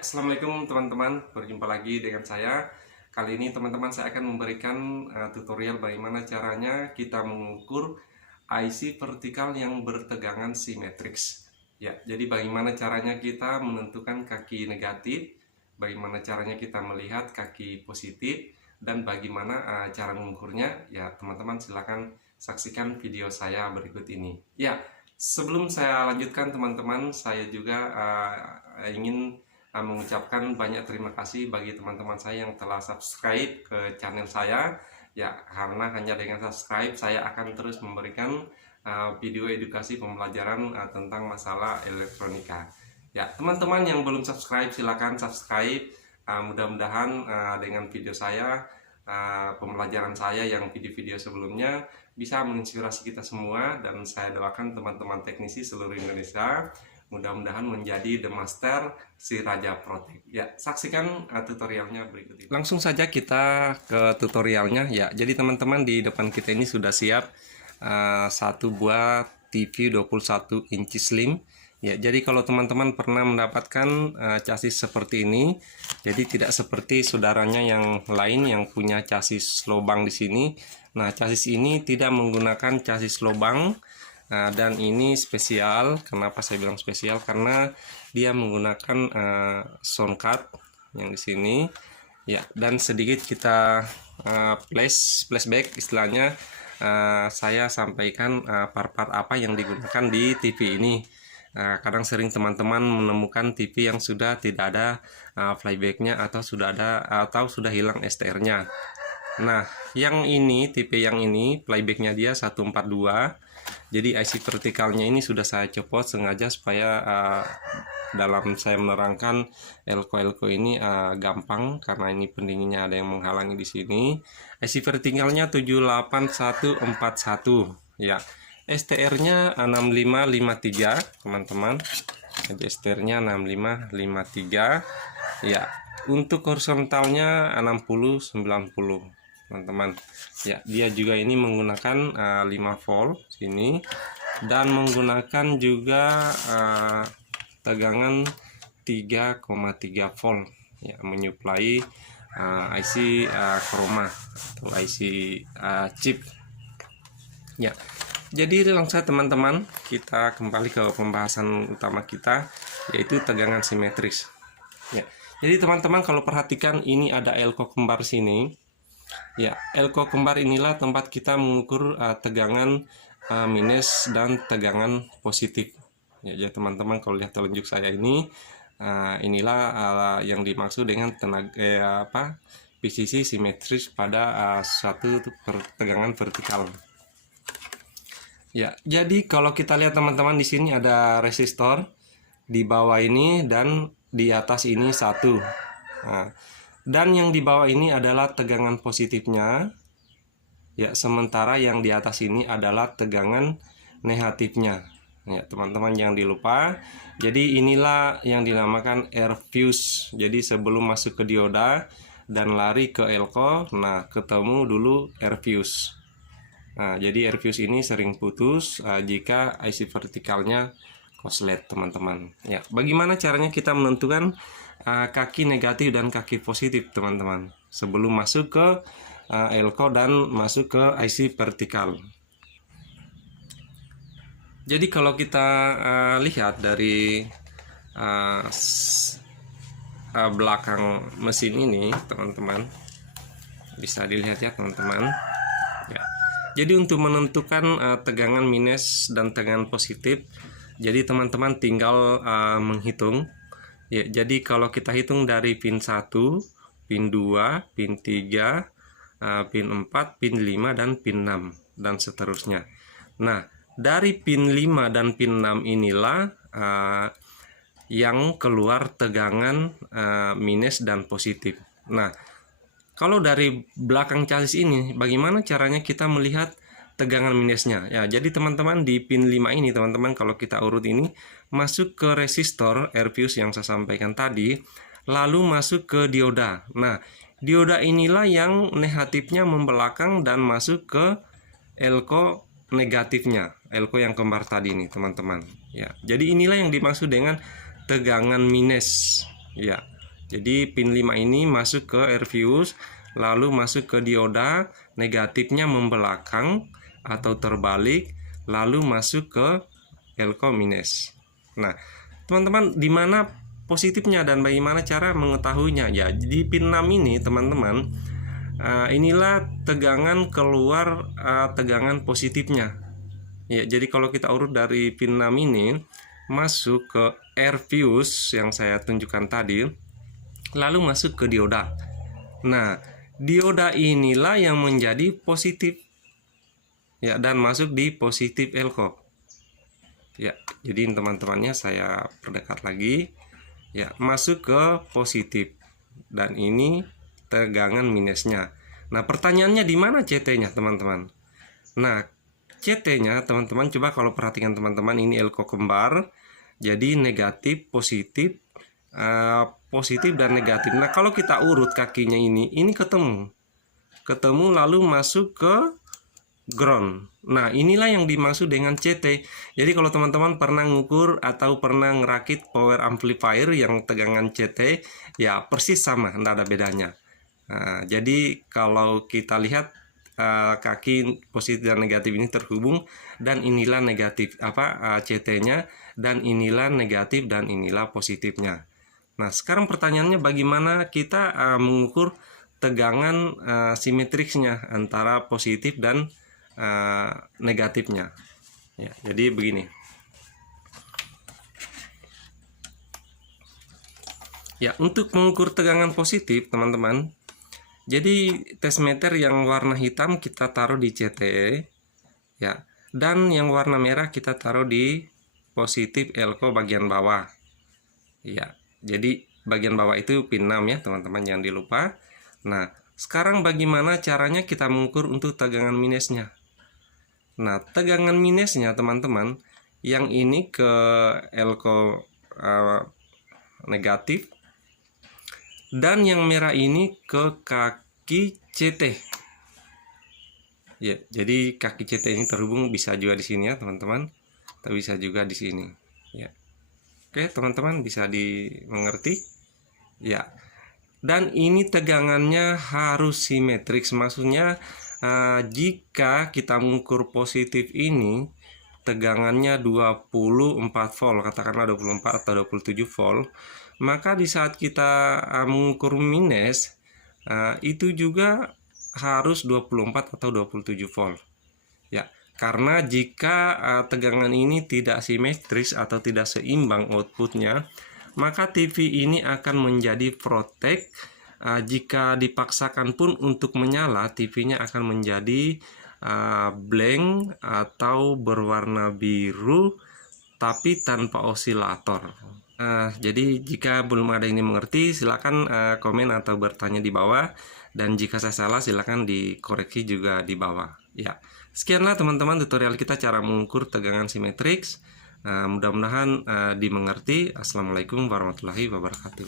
Assalamualaikum teman-teman, berjumpa lagi dengan saya. Kali ini teman-teman saya akan memberikan tutorial bagaimana caranya kita mengukur IC vertikal yang bertegangan simetris. Ya, jadi bagaimana caranya kita menentukan kaki negatif, bagaimana caranya kita melihat kaki positif, dan bagaimana cara mengukurnya. Ya, teman-teman silakan saksikan video saya berikut ini. Ya, sebelum saya lanjutkan teman-teman, saya juga ingin mengucapkan banyak terima kasih bagi teman-teman saya yang telah subscribe ke channel saya. Ya, karena hanya dengan subscribe saya akan terus memberikan video edukasi pembelajaran tentang masalah elektronika. Ya, teman-teman yang belum subscribe silakan subscribe. Mudah-mudahan dengan video saya, pembelajaran saya yang video-video sebelumnya bisa menginspirasi kita semua, dan saya doakan teman-teman teknisi seluruh Indonesia mudah-mudahan menjadi the master si Raja Protek. Ya, saksikan tutorialnya berikut ini. Langsung saja kita ke tutorialnya ya. Jadi teman-teman, di depan kita ini sudah siap satu buah TV 21 inci slim. Ya, jadi kalau teman-teman pernah mendapatkan chassis seperti ini, jadi tidak seperti saudaranya yang lain yang punya chassis lubang di sini. Nah, chassis ini tidak menggunakan chassis lubang. Dan ini spesial. Kenapa saya bilang spesial? Karena dia menggunakan sound card yang di sini. Ya, dan sedikit kita flashback istilahnya. Saya sampaikan part-part apa yang digunakan di TV ini. Kadang sering teman-teman menemukan TV yang sudah tidak ada flybacknya atau sudah hilang STR-nya. Nah, yang ini tipe yang ini playbacknya dia 142. Jadi IC vertikalnya ini sudah saya copot sengaja supaya dalam saya menerangkan elko ini gampang, karena ini pendinginnya ada yang menghalangi di sini. IC vertikalnya 78141 ya. STR-nya 6553 teman-teman. Jadi STR-nya 6553 ya. Untuk horizontalnya 6090 teman-teman ya. Dia juga ini menggunakan 5 volt sini, dan menggunakan juga tegangan 3,3 volt ya, menyuplai IC chroma atau IC chip ya. Jadi langsung teman-teman, kita kembali ke pembahasan utama kita, yaitu tegangan simetris ya. Jadi teman-teman kalau perhatikan, ini ada elko kembar sini. Ya, elko kembar inilah tempat kita mengukur tegangan minus dan tegangan positif. Ya, jadi teman-teman kalau lihat telunjuk saya ini, inilah yang dimaksud dengan tenaga PCC simetris pada suatu tegangan vertikal. Ya, jadi kalau kita lihat teman-teman, di sini ada resistor di bawah ini dan di atas ini satu. Nah, dan yang di bawah ini adalah tegangan positifnya ya, sementara yang di atas ini adalah tegangan negatifnya ya teman-teman, jangan dilupa. Jadi inilah yang dinamakan air fuse. Jadi sebelum masuk ke dioda dan lari ke elko, nah ketemu dulu air fuse. Nah, jadi air fuse ini sering putus jika IC vertikalnya koslet teman-teman ya. Bagaimana caranya kita menentukan kaki negatif dan kaki positif teman-teman sebelum masuk ke elko dan masuk ke IC vertikal? Jadi kalau kita lihat dari belakang mesin ini teman-teman, bisa dilihat ya teman-teman ya. Jadi untuk menentukan tegangan minus dan tegangan positif, jadi teman-teman tinggal menghitung ya. Jadi kalau kita hitung dari pin 1, pin 2, pin 3, pin 4, pin 5, dan pin 6, dan seterusnya. Nah, dari pin 5 dan pin 6 inilah yang keluar tegangan minus dan positif. Nah, kalau dari belakang chassis ini, bagaimana caranya kita melihat tegangan minusnya? Ya, jadi teman-teman di pin 5 ini teman-teman, kalau kita urut ini, masuk ke resistor air fuse yang saya sampaikan tadi, lalu masuk ke dioda. Nah, dioda inilah yang negatifnya membelakang dan masuk ke elko negatifnya, elko yang kembar tadi ini teman-teman ya. Jadi inilah yang dimaksud dengan tegangan minus Ya. Jadi pin 5 ini masuk ke air fuse, lalu masuk ke dioda, negatifnya membelakang atau terbalik, lalu masuk ke elko minus. Nah, teman-teman, di mana positifnya dan bagaimana cara mengetahuinya? Ya, di pin 6 ini, teman-teman, inilah tegangan keluar tegangan positifnya. Ya, jadi kalau kita urut dari pin 6 ini masuk ke air fuse yang saya tunjukkan tadi, lalu masuk ke dioda. Nah, dioda inilah yang menjadi positif. Ya, dan masuk di positif elko. Ya, jadi teman-temannya saya perdekat lagi. Ya, masuk ke positif. Dan ini tegangan minusnya. Nah, pertanyaannya di mana CT-nya, teman-teman? Nah, CT-nya, teman-teman, coba kalau perhatikan teman-teman, ini elko kembar. Jadi negatif, positif, positif dan negatif. Nah, kalau kita urut kakinya ini ketemu lalu masuk ke ground. Nah, inilah yang dimaksud dengan CT. Jadi kalau teman-teman pernah ngukur atau pernah ngerakit power amplifier yang tegangan CT, ya persis sama, tidak ada bedanya. Nah, jadi kalau kita lihat kaki positif dan negatif ini terhubung, dan inilah negatif CT-nya, dan inilah negatif dan inilah positifnya. Nah, sekarang pertanyaannya bagaimana kita mengukur tegangan simetriksnya antara positif dan negatifnya. Ya, jadi begini. Ya, untuk mengukur tegangan positif, teman-teman, jadi tesmeter yang warna hitam kita taruh di CT, ya, dan yang warna merah kita taruh di positif elko bagian bawah. Ya, jadi bagian bawah itu pin 6 ya, teman-teman, jangan dilupa. Nah, sekarang bagaimana caranya kita mengukur untuk tegangan minusnya? Nah, tegangan minusnya, teman-teman, yang ini ke elko negatif, dan yang merah ini ke kaki CT. Ya, jadi kaki CT ini terhubung bisa juga di sini ya, teman-teman. Tapi bisa juga di sini. Ya. Oke, teman-teman, bisa dimengerti? Ya. Dan ini tegangannya harus simetris. Maksudnya jika kita mengukur positif ini tegangannya 24 volt, katakanlah 24 atau 27 volt, maka di saat kita mengukur minus itu juga harus 24 atau 27 volt. Ya, karena jika tegangan ini tidak simetris atau tidak seimbang outputnya, maka TV ini akan menjadi protek. Jika dipaksakan pun untuk menyala, TV-nya akan menjadi blank atau berwarna biru tapi tanpa osilator. Jadi jika belum ada yang mengerti, silakan komen atau bertanya di bawah, dan jika saya salah silakan dikoreksi juga di bawah. Ya, sekianlah teman-teman tutorial kita cara mengukur tegangan simetriks. Mudah-mudahan dimengerti. Assalamualaikum warahmatullahi wabarakatuh.